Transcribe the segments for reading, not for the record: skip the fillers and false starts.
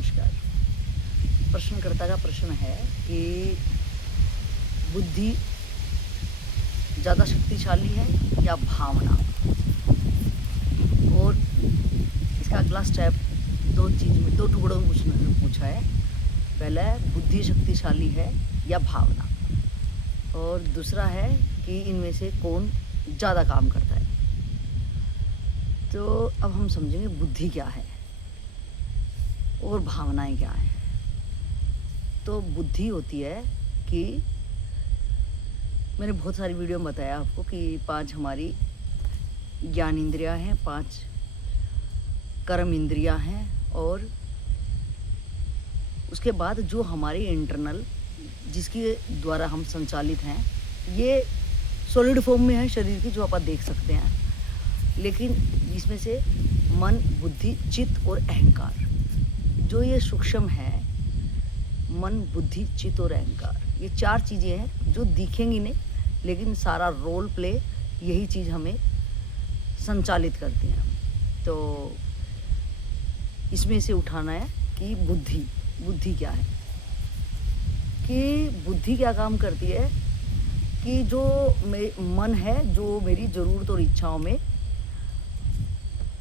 नमस्कार। प्रश्नकर्ता का प्रश्न है कि बुद्धि ज़्यादा शक्तिशाली है या भावना। और इसका अगला स्टेप दो टुकड़ों में पूछा है। पहला है बुद्धि शक्तिशाली है या भावना, और दूसरा है कि इनमें से कौन ज़्यादा काम करता है। तो अब हम समझेंगे बुद्धि क्या है और भावनाएं क्या हैं। तो बुद्धि होती है कि मैंने बहुत सारी वीडियो में बताया आपको कि 5 हमारी ज्ञान इंद्रियां हैं, 5 कर्म इंद्रियां हैं, और उसके बाद जो हमारे इंटरनल जिसके द्वारा हम संचालित हैं, ये सॉलिड फॉर्म में है शरीर की, जो आप देख सकते हैं। लेकिन इसमें से मन, बुद्धि, चित्त और अहंकार, जो ये सूक्ष्म है, मन, बुद्धि, चित्त और अहंकार, ये 4 चीज़ें हैं जो दिखेंगी नहीं, लेकिन सारा रोल प्ले यही चीज़ हमें संचालित करती हैं। तो इसमें से उठाना है कि बुद्धि क्या है। कि बुद्धि क्या काम करती है कि जो मन है, जो मेरी ज़रूरत और इच्छाओं में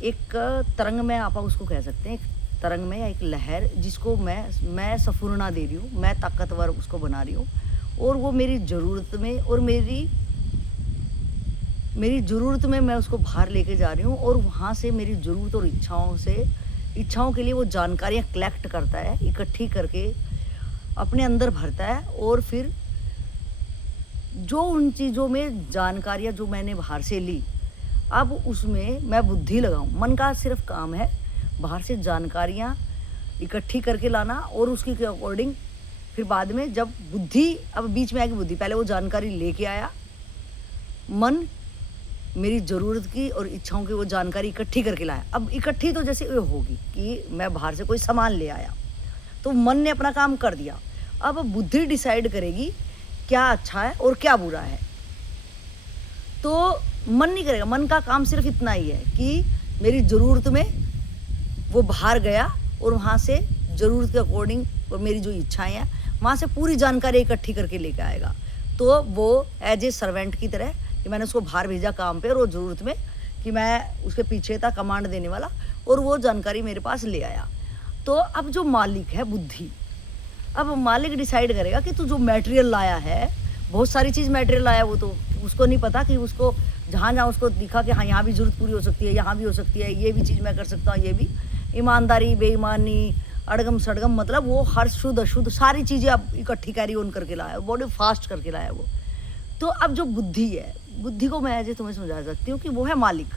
एक तरंग में आप उसको कह सकते हैं, एक तरंग में या एक लहर, जिसको मैं सफुरना दे रही हूँ, मैं ताकतवर उसको बना रही हूँ, और वो मेरी ज़रूरत में और मेरी ज़रूरत में मैं उसको बाहर लेके जा रही हूँ, और वहाँ से मेरी ज़रूरत और इच्छाओं के लिए वो जानकारियाँ कलेक्ट करता है, इकट्ठी करके अपने अंदर भरता है। और फिर जो उन चीज़ों में जानकारियाँ जो मैंने बाहर से ली, अब उसमें मैं बुद्धि लगाऊं। मन का सिर्फ काम है बाहर से जानकारियाँ इकट्ठी करके लाना, और उसके अकॉर्डिंग फिर बाद में जब बुद्धि, अब बीच में आएगी बुद्धि, पहले वो जानकारी लेके आया, मन मेरी ज़रूरत की और इच्छाओं की वो जानकारी इकट्ठी करके लाया। अब इकट्ठी तो जैसे ये होगी कि मैं बाहर से कोई सामान ले आया, तो मन ने अपना काम कर दिया। अब बुद्धि डिसाइड करेगी क्या अच्छा है और क्या बुरा है। तो मन नहीं करेगा, मन का काम सिर्फ इतना ही है कि मेरी ज़रूरत में वो बाहर गया, और वहाँ से ज़रूरत के अकॉर्डिंग और मेरी जो इच्छाएं हैं वहाँ से पूरी जानकारी इकट्ठी करके लेके आएगा। तो वो एज ए सर्वेंट की तरह कि मैंने उसको बाहर भेजा काम पे, और वो ज़रूरत में कि मैं उसके पीछे था कमांड देने वाला, और वो जानकारी मेरे पास ले आया। तो अब जो मालिक है बुद्धि, अब मालिक डिसाइड करेगा कि तू जो मटेरियल लाया है, बहुत सारी चीज़ मटेरियल लाया, वो तो उसको नहीं पता कि उसको जहाँ उसको दिखा कि हाँ यहाँ भी ज़रूरत पूरी हो सकती है, यहाँ भी हो सकती है, ये भी चीज़ मैं कर सकता हूँ, ये भी ईमानदारी, बेईमानी, अड़गम सड़गम, मतलब वो हर शुद्ध अशुद्ध सारी चीज़ें अब इकट्ठी कैरी ऑन करके लाया, बॉडी फास्ट करके लाया वो। तो अब जो बुद्धि है, बुद्धि को मैं ऐसे तुम्हें समझा सकती हूँ कि वो है मालिक।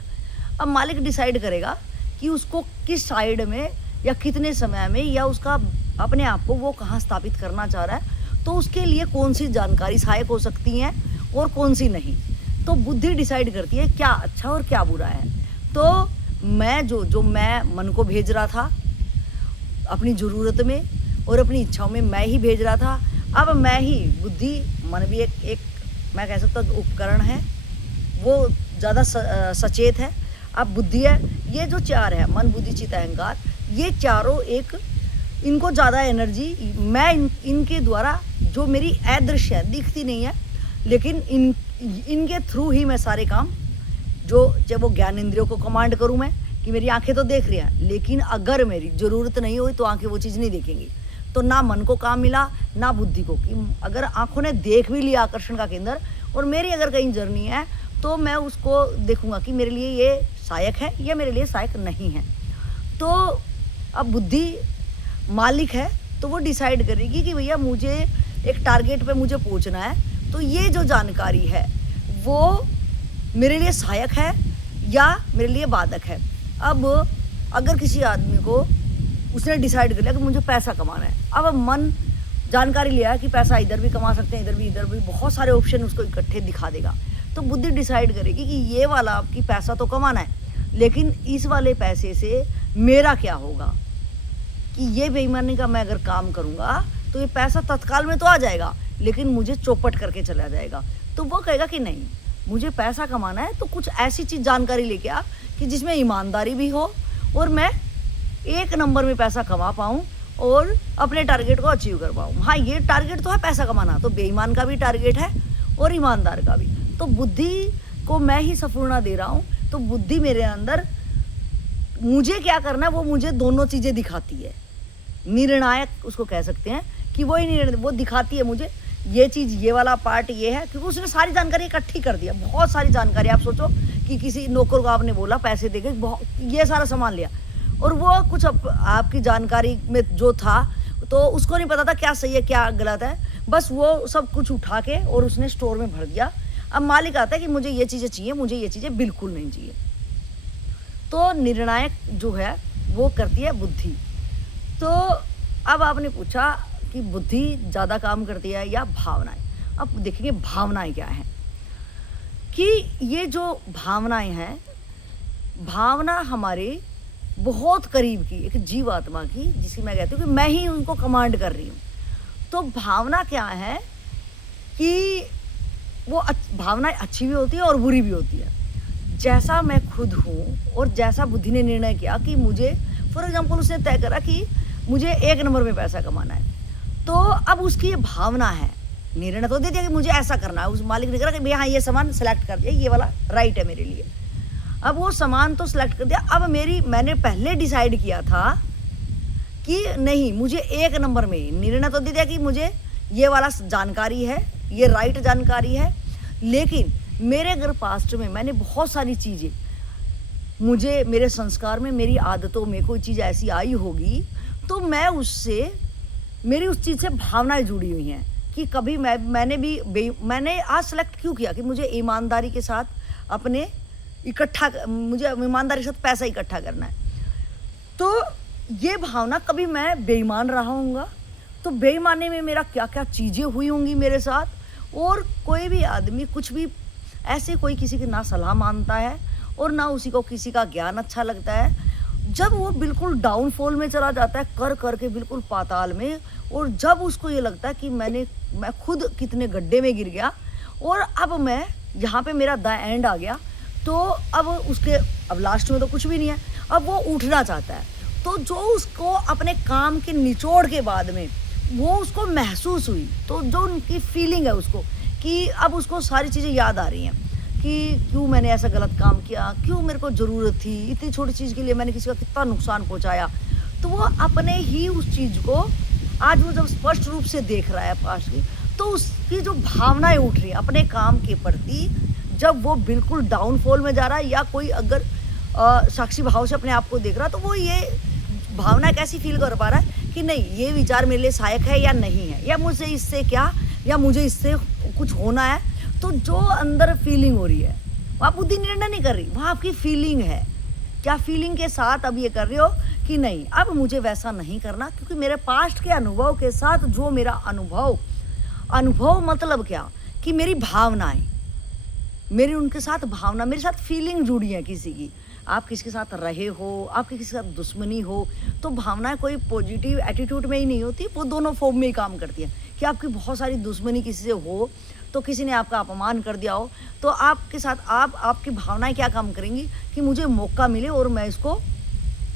अब मालिक डिसाइड करेगा कि उसको किस साइड में या कितने समय में, या उसका अपने आप को वो कहाँ स्थापित करना चाह रहा है, तो उसके लिए कौन सी जानकारी सहायक हो सकती हैं और कौन सी नहीं। तो बुद्धि डिसाइड करती है क्या अच्छा और क्या बुरा है। तो मैं जो मैं मन को भेज रहा था अपनी ज़रूरत में और अपनी इच्छाओं में, मैं ही भेज रहा था। अब मैं ही, बुद्धि, मन भी एक मैं कह सकता हूँ उपकरण है, वो ज़्यादा सचेत है। अब बुद्धि है, ये जो 4 है, मन, बुद्धि, चित्त, अहंकार, ये चारों इनको ज़्यादा एनर्जी मैं इनके द्वारा, जो मेरी अदृश्य है, दिखती नहीं है, लेकिन इनके थ्रू ही मैं सारे काम, जो चाहे वो ज्ञान इंद्रियों को कमांड करूं मैं कि मेरी आंखें तो देख रही हैं, लेकिन अगर मेरी ज़रूरत नहीं हुई तो आंखें वो चीज़ नहीं देखेंगी। तो ना मन को काम मिला ना बुद्धि को, कि अगर आंखों ने देख भी लिया आकर्षण का केंद्र, और मेरी अगर कहीं जर्नी है, तो मैं उसको देखूंगा कि मेरे लिए ये सहायक है या मेरे लिए सहायक नहीं है। तो अब बुद्धि मालिक है, तो वो डिसाइड करेगी कि भैया मुझे एक टारगेट पे मुझे पहुंचना है, तो ये जो जानकारी है वो मेरे लिए सहायक है या मेरे लिए बाधक है। अब अगर किसी आदमी को उसने डिसाइड कर लिया कि मुझे पैसा कमाना है, अब मन जानकारी लिया कि पैसा इधर भी कमा सकते हैं, इधर भी बहुत सारे ऑप्शन उसको इकट्ठे दिखा देगा। तो बुद्धि डिसाइड करेगी कि ये वाला आपकी पैसा तो कमाना है, लेकिन इस वाले पैसे से मेरा क्या होगा, कि ये बेईमानी का मैं अगर काम करूँगा तो ये पैसा तत्काल में तो आ जाएगा, लेकिन मुझे चौपट करके चला जाएगा। तो वो कहेगा कि नहीं, मुझे पैसा कमाना है तो कुछ ऐसी चीज़ जानकारी लेके आ कि जिसमें ईमानदारी भी हो, और मैं 1 नंबर में पैसा कमा पाऊँ, और अपने टारगेट को अचीव कर पाऊँ। हाँ, ये टारगेट तो है पैसा कमाना, तो बेईमान का भी टारगेट है और ईमानदार का भी। तो बुद्धि को मैं ही संपूर्णता दे रहा हूँ, तो बुद्धि मेरे अंदर मुझे क्या करना है वो मुझे दोनों चीज़ें दिखाती है। निर्णायक उसको कह सकते हैं कि वो ही निर्णय वो दिखाती है मुझे, ये चीज़, ये वाला पार्ट ये है, क्योंकि उसने सारी जानकारी इकट्ठी कर दिया, बहुत सारी जानकारी। आप सोचो कि किसी नौकर को आपने बोला पैसे देके ये सारा सामान लिया, और वो कुछ आपकी जानकारी में जो था तो उसको नहीं पता था क्या सही है क्या गलत है, बस वो सब कुछ उठा के और उसने स्टोर में भर दिया। अब मालिक आता है कि मुझे ये चीज़ें चाहिए, मुझे ये चीज़ें बिल्कुल नहीं चाहिए। तो निर्णायक जो है वो करती है बुद्धि। तो अब आपने पूछा कि बुद्धि ज़्यादा काम करती है या भावनाएं। अब देखेंगे भावनाएं क्या हैं, कि ये जो भावनाएं हैं, भावना हमारे बहुत करीब की एक जीवात्मा की, जिसे मैं कहती हूँ कि मैं ही उनको कमांड कर रही हूँ। तो भावना क्या है कि वो भावनाएं अच्छी भी होती है और बुरी भी होती है। जैसा मैं खुद हूँ और जैसा बुद्धि ने निर्णय किया कि मुझे, फॉर एग्जांपल उसने तय करा कि मुझे 1 नंबर में पैसा कमाना है, तो अब उसकी ये भावना है, निर्णय तो दे दिया कि मुझे ऐसा करना है। उस मालिक ने कहा कि भैया हाँ ये सामान सेलेक्ट कर दिया, ये वाला राइट है मेरे लिए। अब वो सामान तो सिलेक्ट कर दिया, अब मैंने पहले डिसाइड किया था कि नहीं, मुझे 1 नंबर में, निर्णय तो दे दिया कि मुझे ये वाला जानकारी है, ये राइट जानकारी है, लेकिन मेरे अगर पास्ट में मैंने बहुत सारी चीज़ें, मुझे मेरे संस्कार में, मेरी आदतों में कोई चीज़ ऐसी आई होगी, तो मैं उससे, मेरी उस चीज़ से भावनाएं जुड़ी हुई हैं कि कभी मैंने आज सेलेक्ट क्यों किया कि मुझे ईमानदारी के साथ मुझे ईमानदारी के साथ पैसा इकट्ठा करना है। तो ये भावना, कभी मैं बेईमान रहा हूँगा, तो बेईमानी में मेरा क्या क्या चीज़ें हुई होंगी मेरे साथ। और कोई भी आदमी कुछ भी ऐसे, कोई किसी की ना सलाह मानता है और ना उसी को किसी का ज्ञान अच्छा लगता है। जब वो बिल्कुल डाउनफॉल में चला जाता है, कर के बिल्कुल पाताल में, और जब उसको ये लगता है कि मैं खुद कितने गड्ढे में गिर गया और अब मैं यहाँ पे मेरा द एंड आ गया, तो अब लास्ट में तो कुछ भी नहीं है, अब वो उठना चाहता है। तो जो उसको अपने काम के निचोड़ के बाद में वो उसको महसूस हुई, तो जो उनकी फीलिंग है उसको, कि अब उसको सारी चीज़ें याद आ रही हैं कि क्यों मैंने ऐसा गलत काम किया, क्यों मेरे को ज़रूरत थी, इतनी छोटी चीज़ के लिए मैंने किसी का कितना नुकसान पहुंचाया। तो वो अपने ही उस चीज़ को आज वो जब स्पष्ट रूप से देख रहा है पास की, तो उसकी जो भावनाएं उठ रही हैं अपने काम के प्रति, जब वो बिल्कुल डाउनफॉल में जा रहा है, या कोई अगर साक्षी भाव से अपने आप को देख रहा है, तो वो ये भावना कैसी फील कर पा रहा है कि नहीं, ये विचार मेरे लिए सहायक है या नहीं है, या मुझे इससे क्या, या मुझे इससे कुछ होना है। तो जो अंदर फीलिंग हो रही है, वहाँ बुद्धि निर्णय नहीं कर रही, वहाँ आपकी फीलिंग है। क्या फीलिंग के साथ अब ये कर रहे हो कि नहीं, अब मुझे वैसा नहीं करना, क्योंकि मेरे पास्ट के अनुभव के साथ जो मेरा अनुभव मतलब क्या, कि मेरी भावनाएं, मेरी उनके साथ भावना, मेरे साथ फीलिंग जुड़ी है किसी की। आप किसके साथ रहे हो, आपकी किसी के साथ दुश्मनी हो, तो भावनाएं कोई पॉजिटिव एटीट्यूड में ही नहीं होती, वो दोनों फॉर्म में ही काम करती है। कि आपकी बहुत सारी दुश्मनी किसी से हो, तो किसी ने आपका अपमान कर दिया हो, तो आपके साथ आपकी भावनाएं क्या काम करेंगी कि मुझे मौका मिले और मैं इसको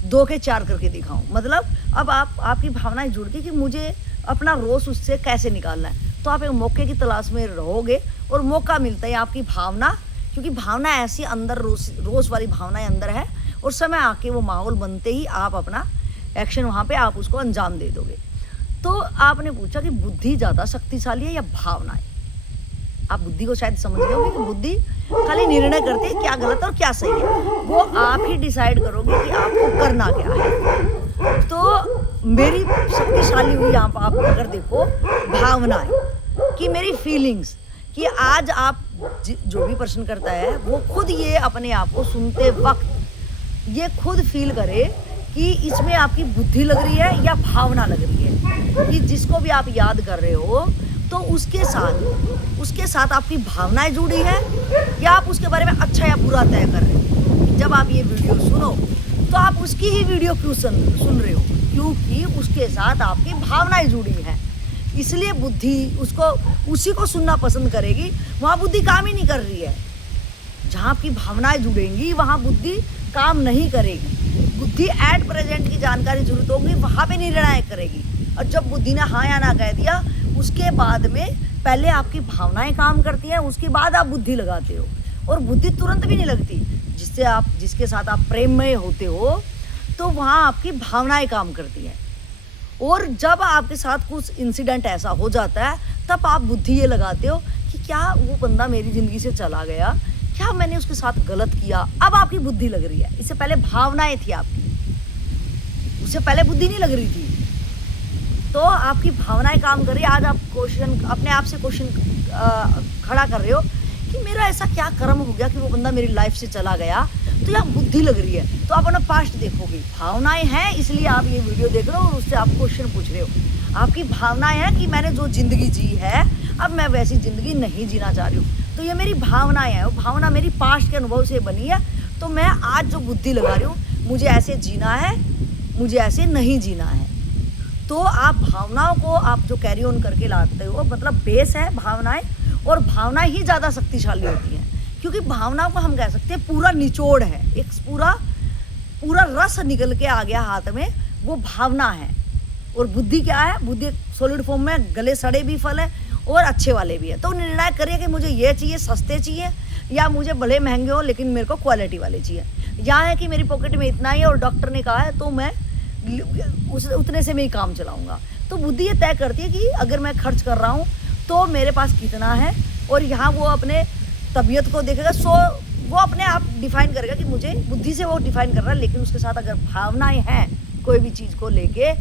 2 के 4 करके दिखाऊं। मतलब अब आपकी भावनाएं जुड़ गई कि मुझे अपना रोष उससे कैसे निकालना है, तो आप एक मौके की तलाश में रहोगे और मौका मिलता है आपकी भावना, क्योंकि भावना ऐसी अंदर रोष वाली भावनाएं अंदर है, और समय आके वो माहौल बनते ही आप अपना एक्शन वहाँ पे आप उसको अंजाम दे दोगे। तो आपने पूछा कि बुद्धि ज़्यादा शक्तिशाली है या भावनाएं। आप बुद्धि को शायद समझ गए होंगे कि बुद्धि खाली निर्णय करती है क्या गलत और क्या सही है, वो आप ही डिसाइड करोगे कि आपको करना क्या है। तो मेरी शक्तिशाली हुई यहाँ पर आप अगर देखो भावनाएं, कि मेरी फीलिंग्स, कि आज आप जो भी प्रश्न करता है वो खुद ये अपने आप को सुनते वक्त ये खुद फील करे कि इसमें आपकी बुद्धि लग रही है या भावना लग रही है। कि जिसको भी आप याद कर रहे हो, तो उसके साथ आपकी भावनाएं जुड़ी है, या आप उसके बारे में अच्छा या बुरा तय कर रहे हो। जब आप ये वीडियो सुनो, तो आप उसकी ही वीडियो क्यों सुन रहे हो, क्योंकि उसके साथ आपकी भावनाएं जुड़ी हैं। इसलिए बुद्धि उसी को सुनना पसंद करेगी। वहाँ बुद्धि काम ही नहीं कर रही है। जहाँ आपकी भावनाएं जुड़ेंगी वहाँ बुद्धि काम नहीं करेगी। बुद्धि एट प्रेजेंट की जानकारी जरूरत होगी, वहाँ पे निर्णय करेगी। और जब बुद्धि ने हाँ या ना कह दिया, उसके बाद में पहले आपकी भावनाएं काम करती हैं, उसके बाद आप बुद्धि लगाते हो। और बुद्धि तुरंत भी नहीं लगती। जिसके साथ आप प्रेम में होते हो, तो वहाँ आपकी भावनाएं काम करती हैं। और जब आपके साथ कुछ इंसिडेंट ऐसा हो जाता है, तब आप बुद्धि ये लगाते हो कि क्या वो बंदा मेरी ज़िंदगी से चला गया, क्या मैंने उसके साथ गलत किया। अब आपकी बुद्धि लग रही है, इससे पहले भावनाएं थी आपकी, उससे पहले बुद्धि नहीं लग रही थी। तो आपकी भावनाएं काम कर रही है। आज आप क्वेश्चन अपने आप से खड़ा कर रहे हो कि मेरा ऐसा क्या कर्म हो गया कि वो बंदा मेरी लाइफ से चला गया, तो यहाँ बुद्धि लग रही है। तो आप अपना पास्ट देखोगे, भावनाएं हैं इसलिए आप ये वीडियो देख रहे हो और उससे आप क्वेश्चन पूछ रहे हो। आपकी भावनाएं हैं कि मैंने जो जिंदगी जी है, अब मैं वैसी जिंदगी नहीं जीना चाह रही हूँ। तो ये मेरी भावनाएं हैं, वो भावना मेरी पास्ट के अनुभव से बनी है। तो मैं आज जो बुद्धि लगा रही हूँ, मुझे ऐसे जीना है, मुझे ऐसे नहीं जीना है। तो आप भावनाओं को आप जो कैरी ऑन करके लाते हो, मतलब बेस है भावनाएं, और भावनाएं ही ज़्यादा शक्तिशाली होती हैं। क्योंकि भावनाओं को हम कह सकते हैं पूरा निचोड़ है, एक पूरा रस निकल के आ गया हाथ में, वो भावना है। और बुद्धि क्या है? बुद्धि सॉलिड फॉर्म में गले सड़े भी फल है और अच्छे वाले भी है। तो निर्णय करिए कि मुझे ये चाहिए, सस्ते चाहिए, या मुझे भले महंगे हो लेकिन मेरे को क्वालिटी वाले चाहिए। यहाँ है कि मेरी पॉकेट में इतना ही है और डॉक्टर ने कहा है तो मैं उतने से मैं ही काम चलाऊँगा। तो बुद्धि ये तय करती है कि अगर मैं खर्च कर रहा हूँ तो मेरे पास कितना है, और यहाँ वो अपने तबीयत को देखेगा। सो वो अपने आप डिफाइन करेगा कि मुझे, बुद्धि से वो डिफाइन कर रहा है। लेकिन उसके साथ अगर भावनाएं हैं कोई भी चीज़ को लेके,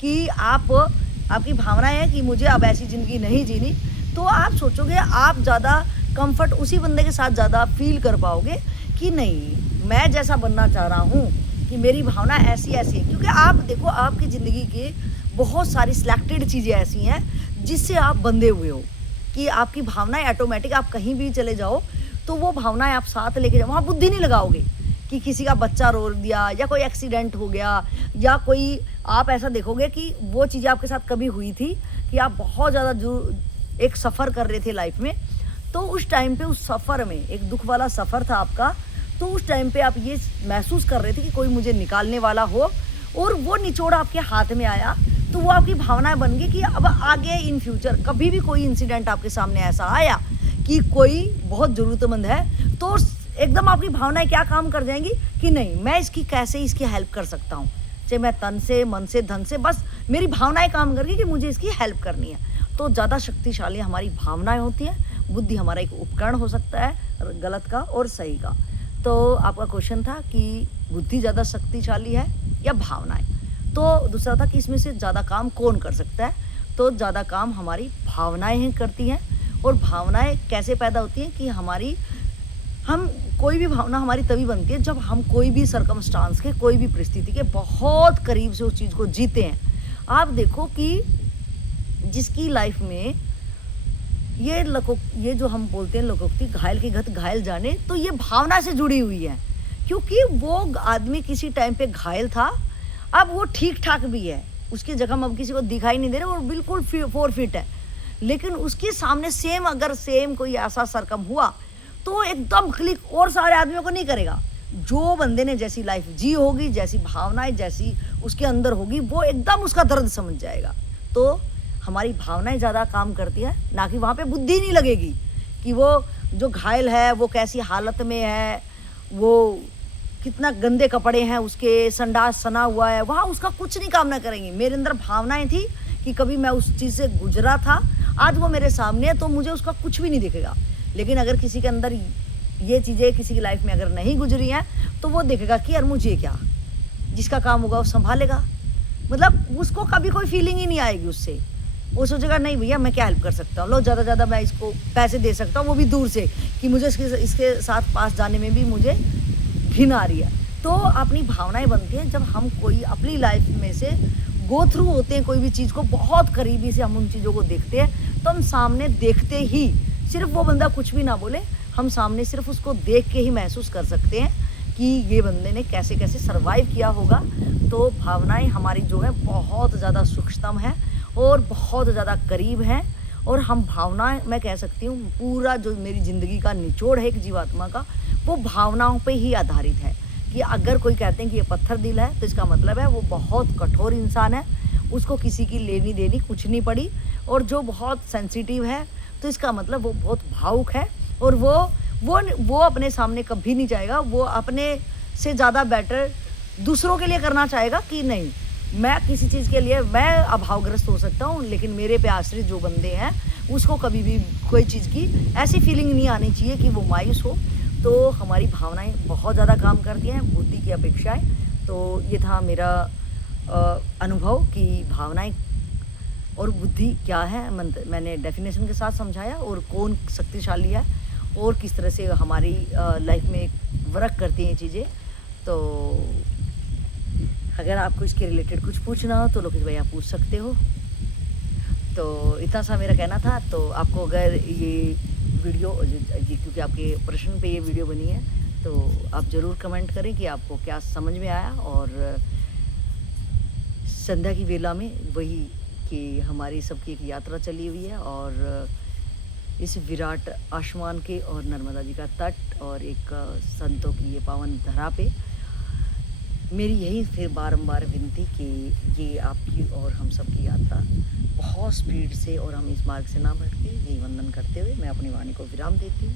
कि आपकी भावनाएं हैं कि मुझे अब ऐसी ज़िंदगी नहीं जीनी, तो आप सोचोगे, आप ज़्यादा कंफर्ट उसी बंदे के साथ ज़्यादा फील कर पाओगे कि नहीं, मैं जैसा बनना चाह रहा हूँ, कि मेरी भावना ऐसी है। क्योंकि आप देखो, आपकी ज़िंदगी की बहुत सारी सिलेक्टेड चीज़ें ऐसी हैं जिससे आप बंधे हुए हो, कि आपकी भावनाएं ऑटोमेटिक, आप कहीं भी चले जाओ तो वो भावनाएं आप साथ लेके जाओ। वहाँ बुद्धि नहीं लगाओगे कि किसी का बच्चा रो दिया, या कोई एक्सीडेंट हो गया, या कोई, आप ऐसा देखोगे कि वो चीज़ें आपके साथ कभी हुई थी कि आप बहुत ज़्यादा जो एक सफ़र कर रहे थे लाइफ में, तो उस टाइम पे उस सफ़र में एक दुख वाला सफ़र था आपका, तो उस टाइम पे आप ये महसूस कर रहे थे कि कोई मुझे निकालने वाला हो, और वो निचोड़ आपके हाथ में आया, तो वो आपकी भावनाएं बन गई कि अब आगे इन फ्यूचर कभी भी कोई इंसिडेंट आपके सामने ऐसा आया कि कोई बहुत ज़रूरतमंद है, तो एकदम आपकी भावनाएं क्या काम कर जाएंगी कि नहीं, मैं इसकी हेल्प कर सकता हूँ, चाहे मैं तन से, मन से, धन से, बस मेरी भावनाएं काम कर गई कि मुझे इसकी हेल्प करनी है। तो ज़्यादा शक्तिशाली हमारी भावनाएं होती हैं। बुद्धि हमारा एक उपकरण हो सकता है गलत का और सही का। तो आपका क्वेश्चन था कि बुद्धि ज़्यादा शक्तिशाली है या भावनाएं। तो दूसरा था कि इसमें से ज़्यादा काम कौन कर सकता है। तो ज़्यादा काम हमारी भावनाएं ही करती हैं। और भावनाएं कैसे पैदा होती हैं कि हम कोई भी भावना हमारी तभी बनती है जब हम कोई भी सर्कमस्टांस के, कोई भी परिस्थिति के बहुत करीब से उस चीज़ को जीते हैं। आप देखो कि जिसकी लाइफ में ये जो हम बोलते हैं लोकोक्ति, घायल की गत घायल जाने, तो ये भावना से जुड़ी हुई है। क्योंकि वो आदमी किसी टाइम पे घायल था, अब वो ठीक ठाक भी है, उसके जख्म अब किसी को दिखाई नहीं दे रहे, वो बिल्कुल 4 फीट है। लेकिन उसके सामने सेम कोई ऐसा सरकम हुआ तो एकदम क्लिक और सारे आदमियों को नहीं करेगा। जो बंदे ने जैसी लाइफ जी होगी, जैसी भावनाएं जैसी उसके अंदर होगी, वो एकदम उसका दर्द समझ जाएगा। तो हमारी भावनाएं ज़्यादा काम करती है, ना कि वहाँ पे बुद्धि नहीं लगेगी कि वो जो घायल है वो कैसी हालत में है, वो कितना गंदे कपड़े हैं उसके, संडास सना हुआ है, वहाँ उसका कुछ नहीं काम ना करेंगे। मेरे अंदर भावनाएं थी कि कभी मैं उस चीज़ से गुजरा था, आज वो मेरे सामने है, तो मुझे उसका कुछ भी नहीं दिखेगा। लेकिन अगर किसी के अंदर ये चीज़ें किसी की लाइफ में अगर नहीं गुजरी हैं, तो वो देखेगा कि यार मुझे क्या, जिसका काम होगा वो संभालेगा। मतलब उसको कभी कोई फीलिंग ही नहीं आएगी उससे। वो सोचेगा नहीं भैया मैं क्या हेल्प कर सकता हूँ, लो ज़्यादा ज़्यादा मैं इसको पैसे दे सकता हूँ, वो भी दूर से, कि मुझे इसके साथ पास जाने में भी मुझे घिन आ रही है। तो अपनी भावनाएं बनती हैं जब हम कोई अपनी लाइफ में से गो थ्रू होते हैं, कोई भी चीज़ को बहुत करीबी से हम उन चीज़ों को देखते हैं, तो हम सामने देखते ही, सिर्फ वो बंदा कुछ भी ना बोले, हम सामने सिर्फ उसको देख के ही महसूस कर सकते हैं कि ये बंदे ने कैसे कैसे सर्वाइव किया होगा। तो भावनाएं हमारी जो है बहुत ज़्यादा सूक्ष्म है और बहुत ज़्यादा करीब हैं। और हम भावनाएं, मैं कह सकती हूँ पूरा जो मेरी ज़िंदगी का निचोड़ है एक जीवात्मा का, वो भावनाओं पे ही आधारित है। कि अगर कोई कहते हैं कि ये पत्थर दिल है तो इसका मतलब है वो बहुत कठोर इंसान है, उसको किसी की लेनी देनी कुछ नहीं पड़ी। और जो बहुत सेंसिटिव है तो इसका मतलब वो बहुत भावुक है, और वो अपने सामने कभी नहीं जाएगा, वो अपने से ज़्यादा बेटर दूसरों के लिए करना चाहेगा कि नहीं, मैं किसी चीज़ के लिए मैं अभावग्रस्त हो सकता हूँ, लेकिन मेरे पे आश्रित जो बंदे हैं उसको कभी भी कोई चीज़ की ऐसी फीलिंग नहीं आनी चाहिए कि वो मायूस हो। तो हमारी भावनाएं बहुत ज़्यादा काम करती हैं बुद्धि की अपेक्षाएं। तो ये था मेरा अनुभव कि भावनाएं और बुद्धि क्या है। मैंने डेफिनेशन के साथ समझाया, और कौन शक्तिशाली है और किस तरह से हमारी लाइफ में वर्क करती हैं ये चीज़ें। तो अगर आपको इसके रिलेटेड कुछ पूछना हो तो लोकेश भाई आप पूछ सकते हो। तो इतना सा मेरा कहना था। तो आपको अगर ये वीडियो क्योंकि आपके प्रश्न पे ये वीडियो बनी है, तो आप ज़रूर कमेंट करें कि आपको क्या समझ में आया। और संध्या की वेला में वही कि हमारी सबकी एक यात्रा चली हुई है, और इस विराट आसमान के और नर्मदा जी का तट और एक संतों की ये पावन धरा पे मेरी यही फिर बारंबार विनती कि ये आपकी और हम सब की यात्रा बहुत स्पीड से और हम इस मार्ग से ना भटके, यही वंदन करते हुए मैं अपनी वाणी को विराम देती हूँ।